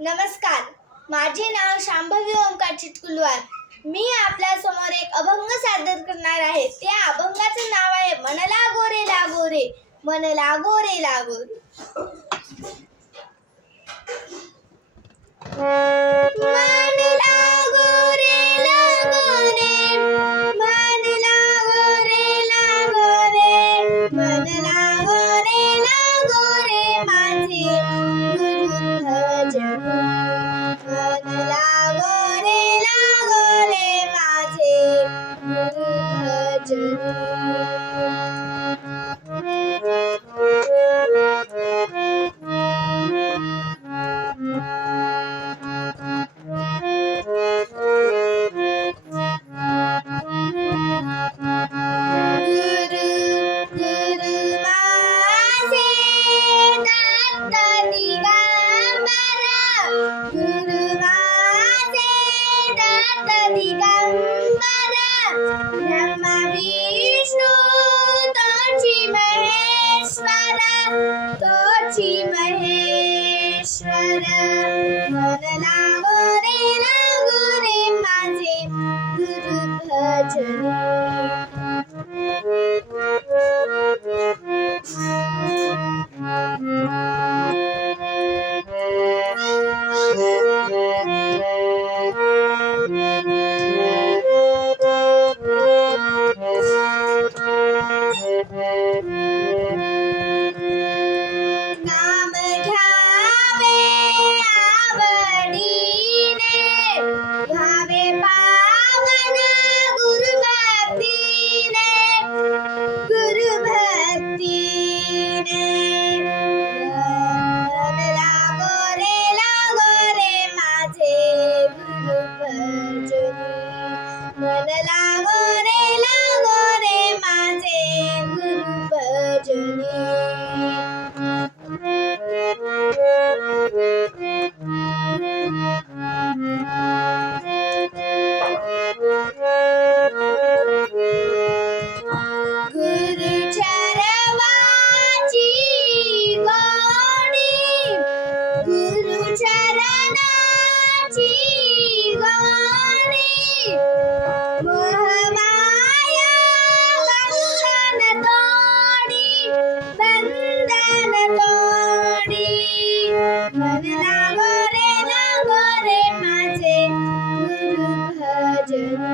नमस्कार, माझे नाव शांभवी ओंकार चिटकुलवार. मी आपल्या समोर एक अभंग सादर करणार आहे. त्या अभंगाचं नाव आहे मन लागो रे लागो रे, मन लागो रे लागो रे. मन लागो रे लागो रे, मन लागो रे लागो रे, मन लागो रे लागो रे माझे गुरु भजनी. मन लागो रे माझे गुरु भजनी. ब्रह्मा विष्णु तोची महेश्वर, तोची महेश्वर. मन लागो रे माझे गुरु भजनी. नाम घ्यावे आवडीने, भावे पावन गुरुभक्तीने, गुरुभक्तीने. मन लागो रे माझे गुरु भजनी. मन लागो रे माझे गुरु भजनी.